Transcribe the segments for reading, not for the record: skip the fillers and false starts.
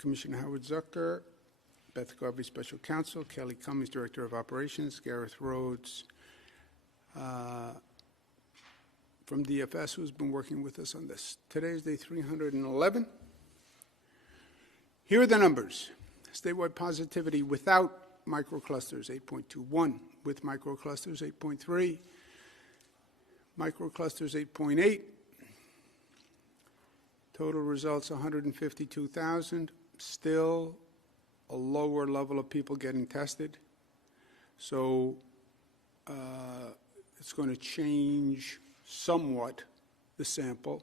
Commissioner Howard Zucker, Beth Garvey, Special Counsel, Kelly Cummings, Director of Operations, Gareth Rhodes from DFS, who's been working with us on this. Today is day 311. Here are the numbers. Statewide positivity without microclusters, 8.21. With microclusters, 8.3. Microclusters, 8.8. Total results, 152,000. Still a lower level of people getting tested. So it's going to change somewhat the sample.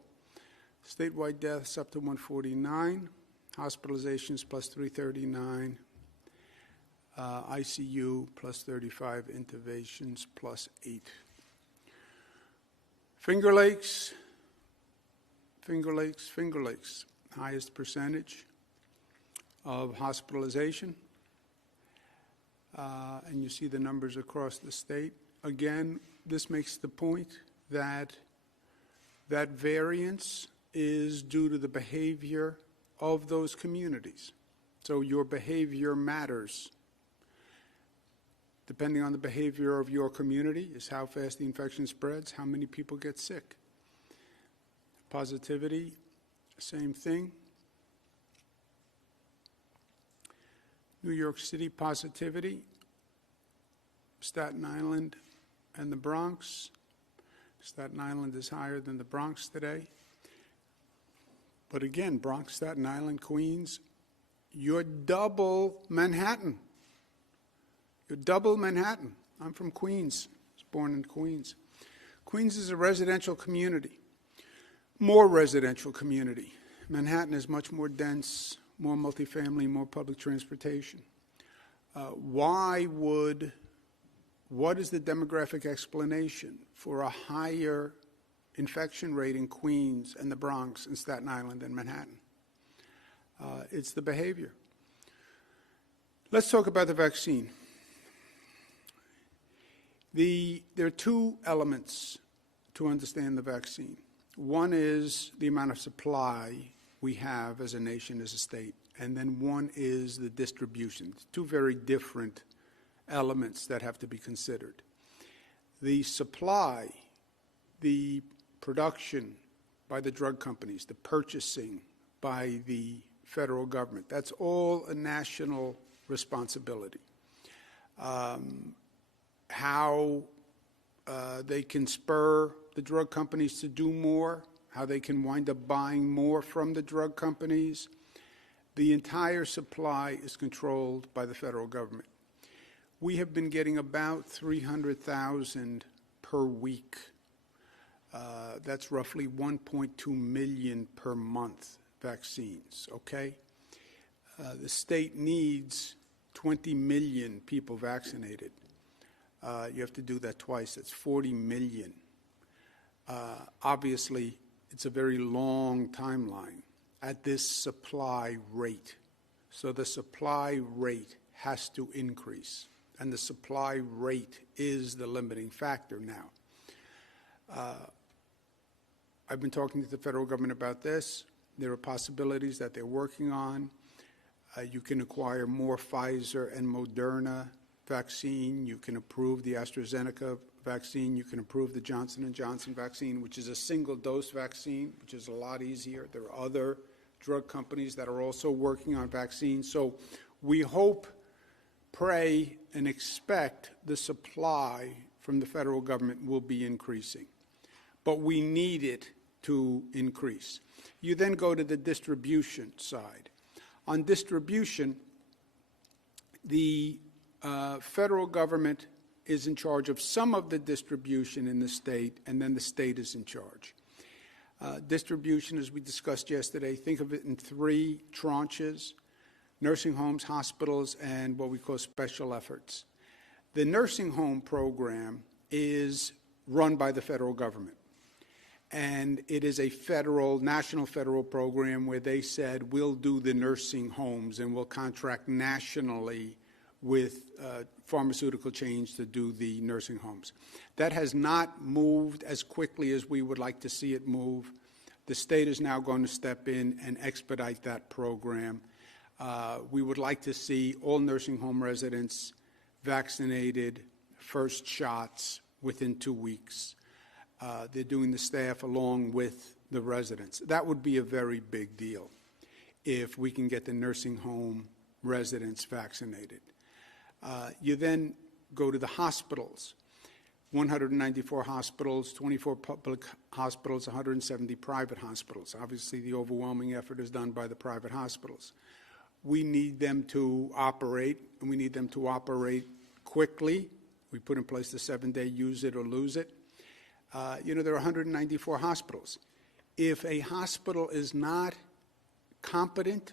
Statewide deaths up to 149. Hospitalizations plus 339. ICU plus 35. Intubations plus 8. Finger Lakes. Highest percentage of hospitalization. And you see the numbers across the state. Again, this makes the point that that variance is due to the behavior of those communities. So your behavior matters. Depending on the behavior of your community is how fast the infection spreads, how many people get sick. Positivity, same thing. New York City positivity, Staten Island and the Bronx. Staten Island is higher than the Bronx today. But again, Bronx, Staten Island, Queens, you're double Manhattan. You're double Manhattan. I'm from Queens. I was born in Queens. Queens is a residential community, more residential community. Manhattan is much more dense, more multifamily, more public transportation. What is the demographic explanation for a higher infection rate in Queens and the Bronx and Staten Island and Manhattan? It's the behavior. Let's talk about the vaccine. There are two elements to understand the vaccine. One is the amount of supply we have as a nation, as a state, and then one is the distribution. Two very different elements that have to be considered. The supply, the production by the drug companies, the purchasing by the federal government, that's all a national responsibility. How they can spur the drug companies to do more, how they can wind up buying more from the drug companies. The entire supply is controlled by the federal government. We have been getting about 300,000 per week. That's roughly 1.2 million per month vaccines, okay? The state needs 20 million people vaccinated. You have to do that twice. That's 40 million. Obviously, it's a very long timeline at this supply rate. So the supply rate has to increase, and the supply rate is the limiting factor now. I've been talking to the federal government about this. There are possibilities that they're working on. You can acquire more Pfizer and Moderna vaccine. You can approve the AstraZeneca vaccine. You can approve the Johnson & Johnson vaccine, which is a single-dose vaccine, which is a lot easier. There are other drug companies that are also working on vaccines. So we hope, pray, and expect the supply from the federal government will be increasing. But we need it to increase. You then go to the distribution side. On distribution, the federal government is in charge of some of the distribution in the state, and then the state is in charge. Distribution, as we discussed yesterday, think of it in 3 tranches: nursing homes, hospitals, and what we call special efforts. The nursing home program is run by the federal government, and it is a national federal program where they said, we'll do the nursing homes and we'll contract nationally with pharmaceutical chains to do the nursing homes. That has not moved as quickly as we would like to see it move. The state is now going to step in and expedite that program. We would like to see all nursing home residents vaccinated, first shots within 2 weeks. They're doing the staff along with the residents. That would be a very big deal if we can get the nursing home residents vaccinated. You then go to the hospitals. 194 hospitals, 24 public hospitals, 170 private hospitals. Obviously, the overwhelming effort is done by the private hospitals. We need them to operate, and we need them to operate quickly. We put in place the 7-day use it or lose it. There are 194 hospitals. If a hospital is not competent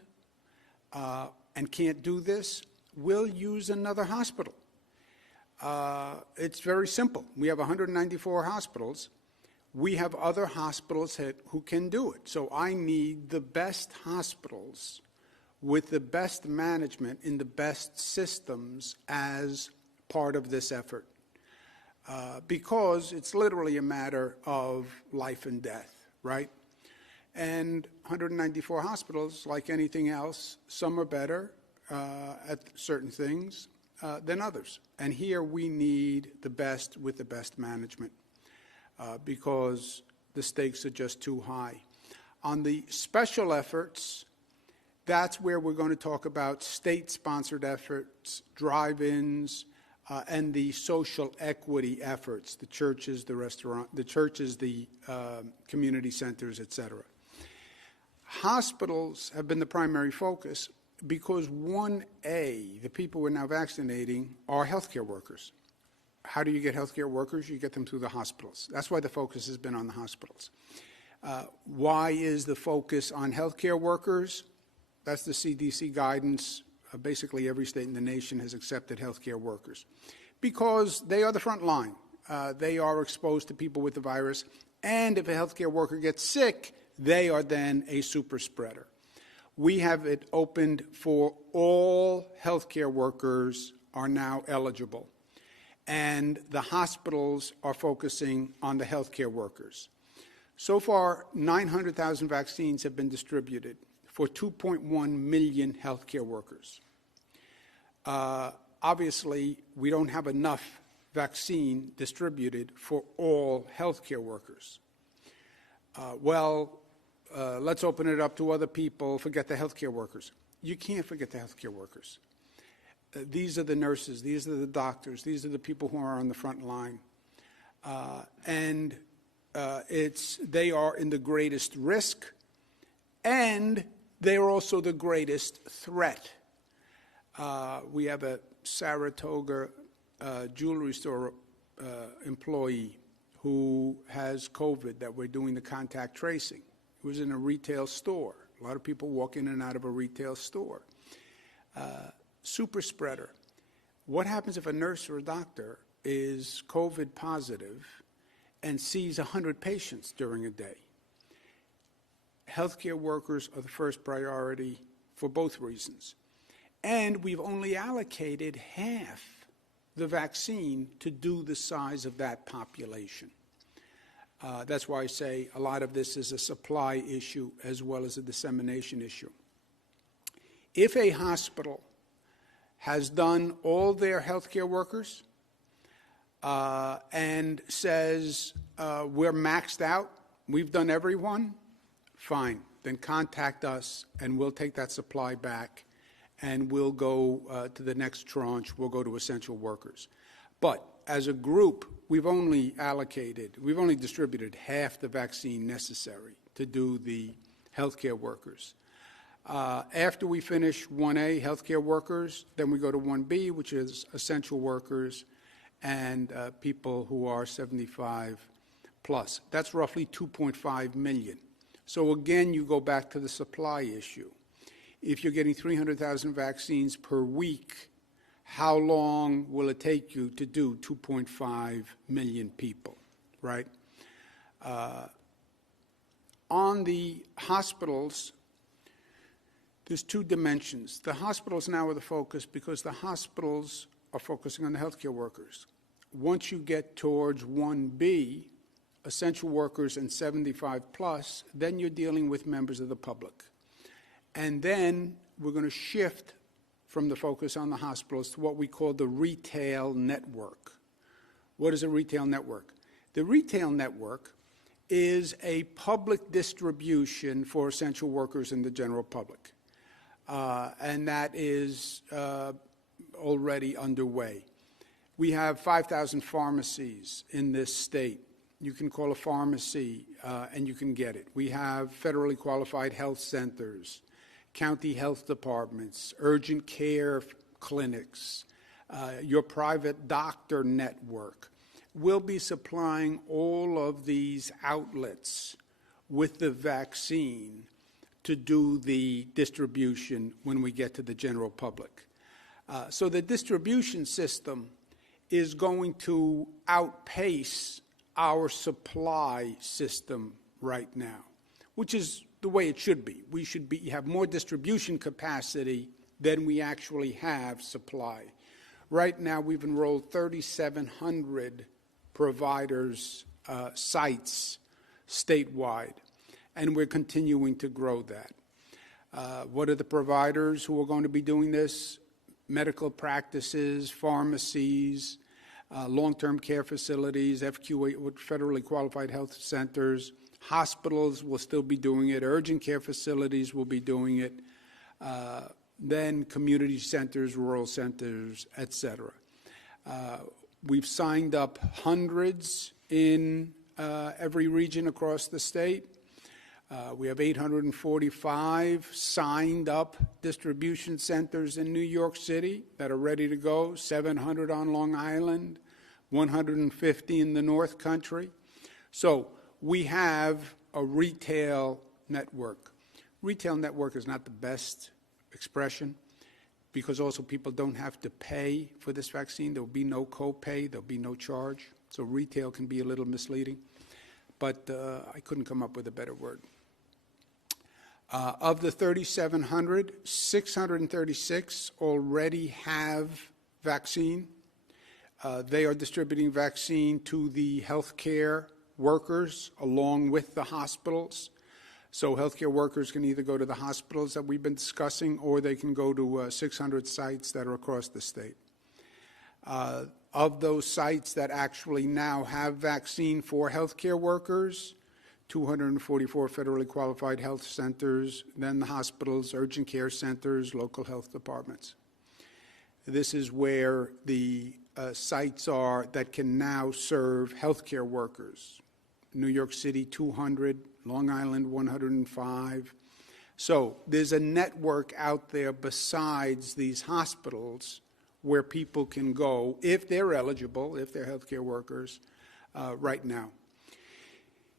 and can't do this, we'll use another hospital. It's very simple. We have 194 hospitals. We have other hospitals who can do it. So I need the best hospitals with the best management in the best systems as part of this effort. Because it's literally a matter of life and death, right? And 194 hospitals, like anything else, some are better at certain things than others. And here we need the best with the best management because the stakes are just too high. On the special efforts, that's where we're going to talk about state-sponsored efforts, drive-ins, and the social equity efforts, the churches, the community centers, et cetera. Hospitals have been the primary focus because 1A, the people we're now vaccinating, are healthcare workers. How do you get healthcare workers? You get them through the hospitals. That's why the focus has been on the hospitals. Why is the focus on healthcare workers? That's the CDC guidance. Basically, every state in the nation has accepted healthcare workers because they are the front line. They are exposed to people with the virus, and if a healthcare worker gets sick, they are then a super spreader. We have it opened for all healthcare workers are now eligible, and the hospitals are focusing on the healthcare workers. So far, 900,000 vaccines have been distributed for 2.1 million healthcare workers. Obviously, we don't have enough vaccine distributed for all healthcare workers. Let's open it up to other people, forget the healthcare workers. You can't forget the healthcare workers. These are the nurses, these are the doctors, these are the people who are on the front line. They are in the greatest risk, and they are also the greatest threat. We have a Saratoga jewelry store employee who has COVID that we're doing the contact tracing. It was in a retail store. A lot of people walk in and out of a retail store. Super spreader. What happens if a nurse or a doctor is COVID positive and sees 100 patients during a day? Healthcare workers are the first priority for both reasons. And we've only allocated half the vaccine to do the size of that population. That's why I say a lot of this is a supply issue as well as a dissemination issue. If a hospital has done all their healthcare workers and says, we're maxed out, we've done everyone, fine, then contact us and we'll take that supply back and we'll go to the next tranche, we'll go to essential workers. But as a group, we've only distributed half the vaccine necessary to do the healthcare workers. After we finish 1A, healthcare workers, then we go to 1B, which is essential workers and people who are 75 plus. That's roughly 2.5 million. So again, you go back to the supply issue. If you're getting 300,000 vaccines per week, how long will it take you to do 2.5 million people, right? On the hospitals, there's two dimensions. The hospitals now are the focus because the hospitals are focusing on the healthcare workers. Once you get towards 1B, essential workers and 75 plus, then you're dealing with members of the public. And then we're going to shift from the focus on the hospitals to what we call the retail network. What is a retail network? The retail network is a public distribution for essential workers in the general public, and that is already underway. We have 5,000 pharmacies in this state. You can call a pharmacy and you can get it. We have federally qualified health centers, county health departments, urgent care clinics, your private doctor network. We'll be supplying all of these outlets with the vaccine to do the distribution when we get to the general public. So the distribution system is going to outpace our supply system right now, which is the way it should be. We should have more distribution capacity than we actually have supply. Right now, we've enrolled 3,700 providers, sites statewide, and we're continuing to grow that. What are the providers who are going to be doing this? Medical practices, pharmacies, long-term care facilities, FQA, federally qualified health centers. Hospitals will still be doing it. Urgent care facilities will be doing it. Then community centers, rural centers, et cetera. We've signed up hundreds in every region across the state. We have 845 signed up distribution centers in New York City that are ready to go, 700 on Long Island, 150 in the North Country. So we have a retail network. Retail network is not the best expression because also people don't have to pay for this vaccine. There will be no copay. There will be no charge. So retail can be a little misleading, but I couldn't come up with a better word. Of the 3,700, 636 already have vaccine. They are distributing vaccine to the healthcare workers along with the hospitals. So healthcare workers can either go to the hospitals that we've been discussing, or they can go to 600 sites that are across the state. Of those sites that actually now have vaccine for healthcare workers, 244 federally qualified health centers, then the hospitals, urgent care centers, local health departments. This is where the sites are that can now serve healthcare workers. New York City, 200, Long Island, 105. So there's a network out there besides these hospitals where people can go, if they're eligible, if they're healthcare workers, right now.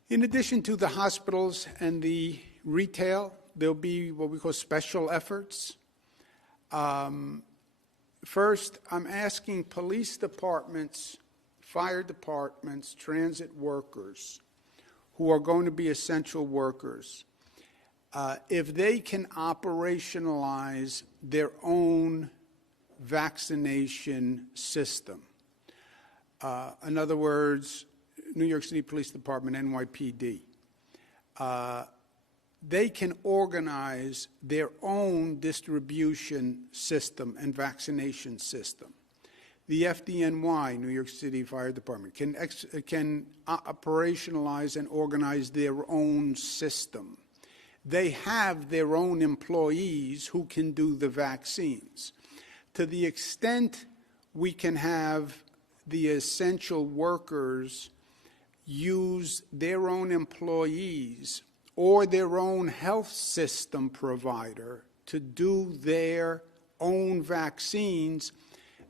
In addition to the hospitals and the retail, there'll be what we call special efforts. First, I'm asking police departments, fire departments, transit workers who are going to be essential workers, if they can operationalize their own vaccination system. In other words, New York City Police Department, NYPD, they can organize their own distribution system and vaccination system. The FDNY, New York City Fire Department, can operationalize and organize their own system. They have their own employees who can do the vaccines. To the extent we can have the essential workers use their own employees or their own health system provider to do their own vaccines,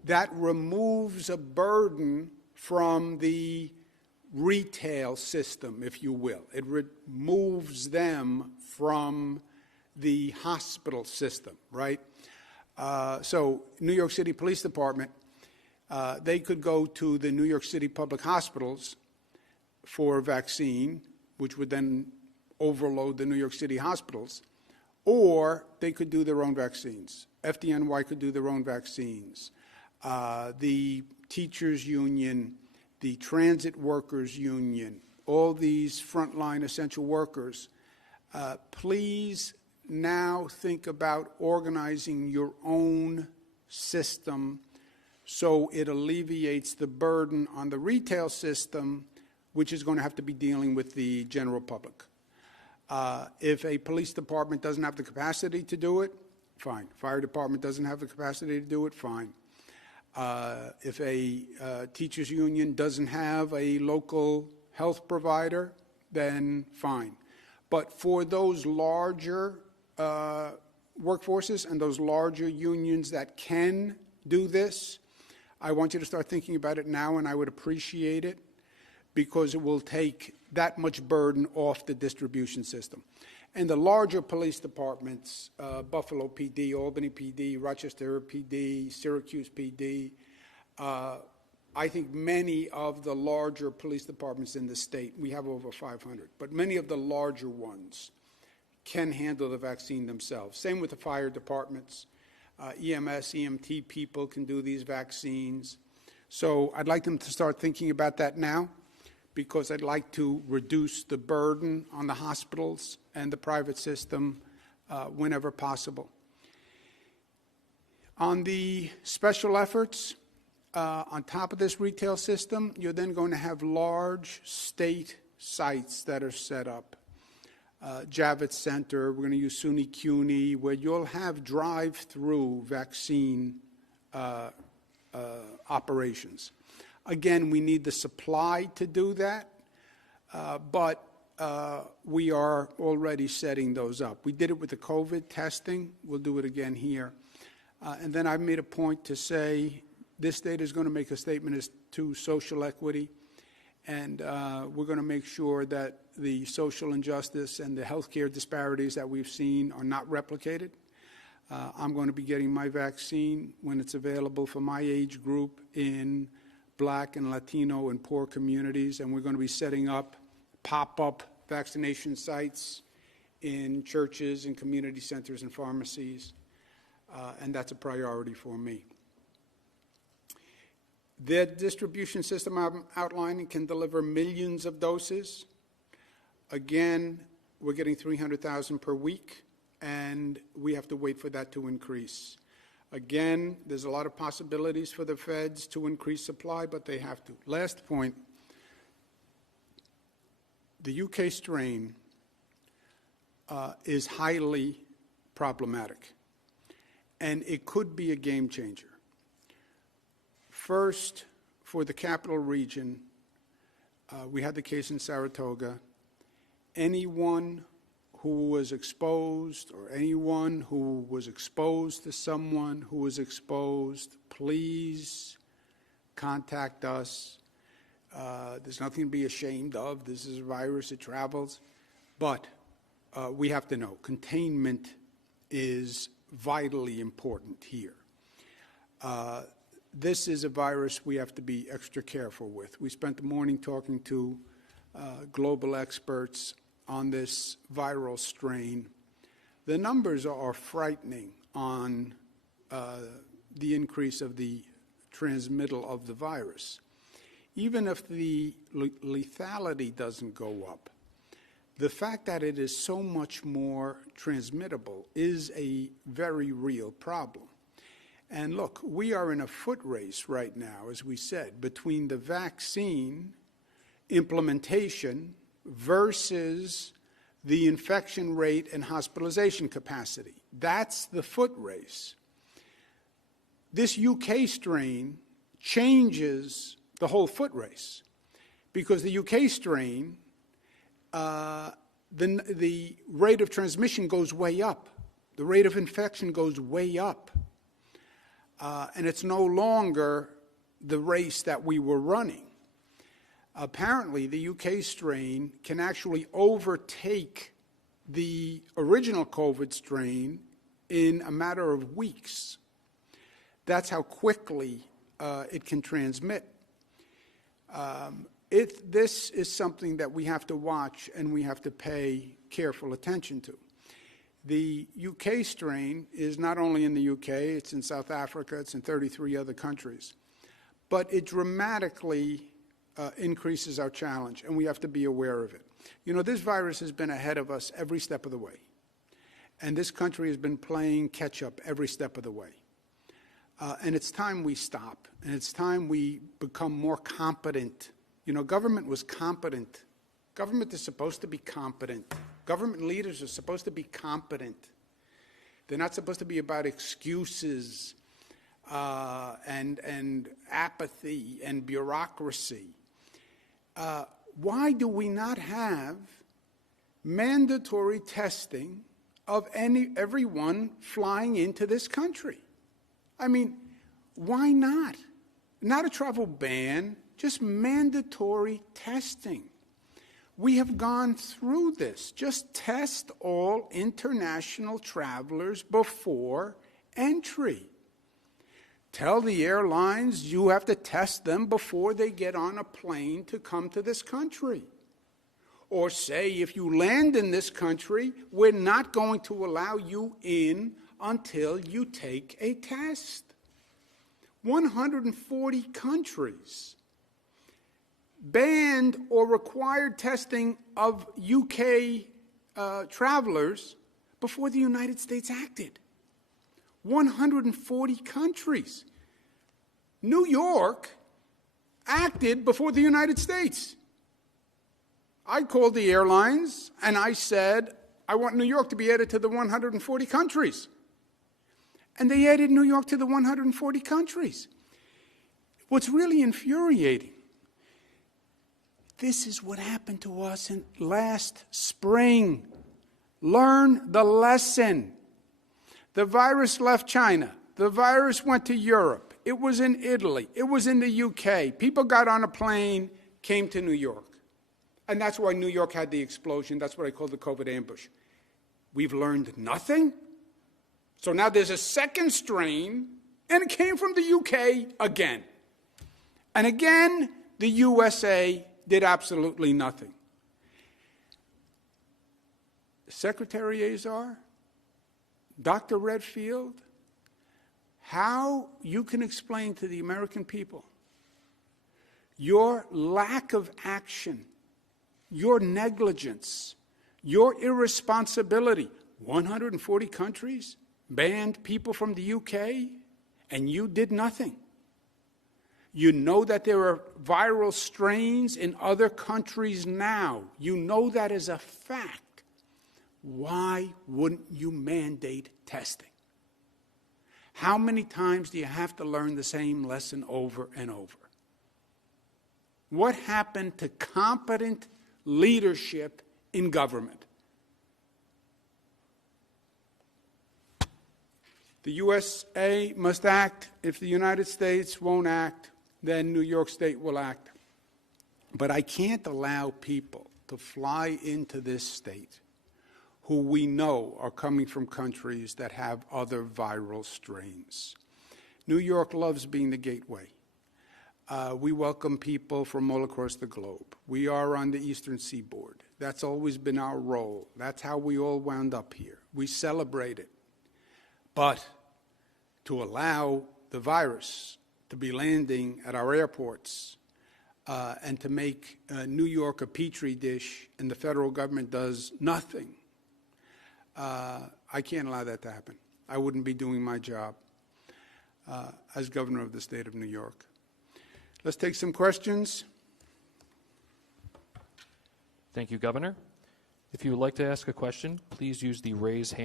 that removes a burden from the retail system, if you will. It removes them from the hospital system, right? So New York City Police Department, they could go to the New York City public hospitals for a vaccine, which would then overload the New York City hospitals, or they could do their own vaccines. FDNY could do their own vaccines. The teachers union, the transit workers union, all these frontline essential workers, please now think about organizing your own system so it alleviates the burden on the retail system, which is going to have to be dealing with the general public. If a police department doesn't have the capacity to do it, fine. Fire department doesn't have the capacity to do it, fine. If a teachers union doesn't have a local health provider, then fine. But for those larger workforces and those larger unions that can do this, I want you to start thinking about it now, and I would appreciate it because it will take that much burden off the distribution system. And the larger police departments, Buffalo PD, Albany PD, Rochester PD, Syracuse PD, I think many of the larger police departments in the state, we have over 500, but many of the larger ones can handle the vaccine themselves. Same with the fire departments. EMS, EMT people can do these vaccines. So I'd like them to start thinking about that now, because I'd like to reduce the burden on the hospitals and the private system whenever possible. On the special efforts, on top of this retail system, you're then going to have large state sites that are set up. Javits Center, we're going to use SUNY CUNY, where you'll have drive-through vaccine operations. Again, we need the supply to do that, but we are already setting those up. We did it with the COVID testing. We'll do it again here. And then I made a point to say this state is going to make a statement as to social equity, and we're going to make sure that the social injustice and the healthcare disparities that we've seen are not replicated. I'm going to be getting my vaccine when it's available for my age group in Black and Latino and poor communities, and we're going to be setting up pop-up vaccination sites in churches and community centers and pharmacies, and that's a priority for me. The distribution system I'm outlining can deliver millions of doses. Again, we're getting 300,000 per week, and we have to wait for that to increase. Again, there's a lot of possibilities for the feds to increase supply, but they have to. Last point, the UK strain is highly problematic, and it could be a game changer. First, for the capital region, we had the case in Saratoga. Anyone who was exposed or anyone who was exposed to someone who was exposed, please contact us. There's nothing to be ashamed of. This is a virus, it travels. But we have to know, containment is vitally important here. This is a virus we have to be extra careful with. We spent the morning talking to global experts on this viral strain. The numbers are frightening on the increase of the transmittal of the virus. Even if the lethality doesn't go up, the fact that it is so much more transmittable is a very real problem. And look, we are in a foot race right now, as we said, between the vaccine implementation versus the infection rate and hospitalization capacity. That's the foot race. This UK strain changes the whole foot race, because the UK strain, the rate of transmission goes way up. The rate of infection goes way up. And it's no longer the race that we were running. Apparently, the UK strain can actually overtake the original COVID strain in a matter of weeks. That's how quickly it can transmit. This is something that we have to watch and we have to pay careful attention to. The UK strain is not only in the UK, it's in South Africa, it's in 33 other countries. But it dramatically increases our challenge, and we have to be aware of it. You know, this virus has been ahead of us every step of the way. And this country has been playing catch-up every step of the way. And it's time we stop, and it's time we become more competent. You know, government was competent. Government is supposed to be competent. Government leaders are supposed to be competent. They're not supposed to be about excuses and apathy and bureaucracy. Why do we not have mandatory testing of everyone flying into this country? I mean, why not? Not a travel ban, just mandatory testing. We have gone through this. Just test all international travelers before entry. Tell the airlines you have to test them before they get on a plane to come to this country. Or say, if you land in this country, we're not going to allow you in until you take a test. 140 countries banned or required testing of UK travelers before the United States acted. 140 countries. New York acted before the United States. I called the airlines and I said, I want New York to be added to the 140 countries. And they added New York to the 140 countries. What's really infuriating, this is what happened to us last spring. Learn the lesson. The virus left China. The virus went to Europe. It was in Italy. It was in the UK. People got on a plane, came to New York. And that's why New York had the explosion. That's what I call the COVID ambush. We've learned nothing. So now there's a second strain, and it came from the UK again. And again, the USA did absolutely nothing. Secretary Azar, Dr. Redfield, how you can explain to the American people your lack of action, your negligence, your irresponsibility. 140 countries banned people from the UK, and you did nothing. You know that there are viral strains in other countries now. You know that as a fact. Why wouldn't you mandate testing? How many times do you have to learn the same lesson over and over? What happened to competent leadership in government? The USA must act. If the United States won't act, then New York State will act. But I can't allow people to fly into this state who we know are coming from countries that have other viral strains. New York loves being the gateway. We welcome people from all across the globe. We are on the Eastern Seaboard. That's always been our role. That's how we all wound up here. We celebrate it. But to allow the virus to be landing at our airports and to make New York a petri dish and the federal government does nothing, I can't allow that to happen. I wouldn't be doing my job as governor of the state of New York. Let's take some questions. Thank you, Governor. If you would like to ask a question, please use the raise hand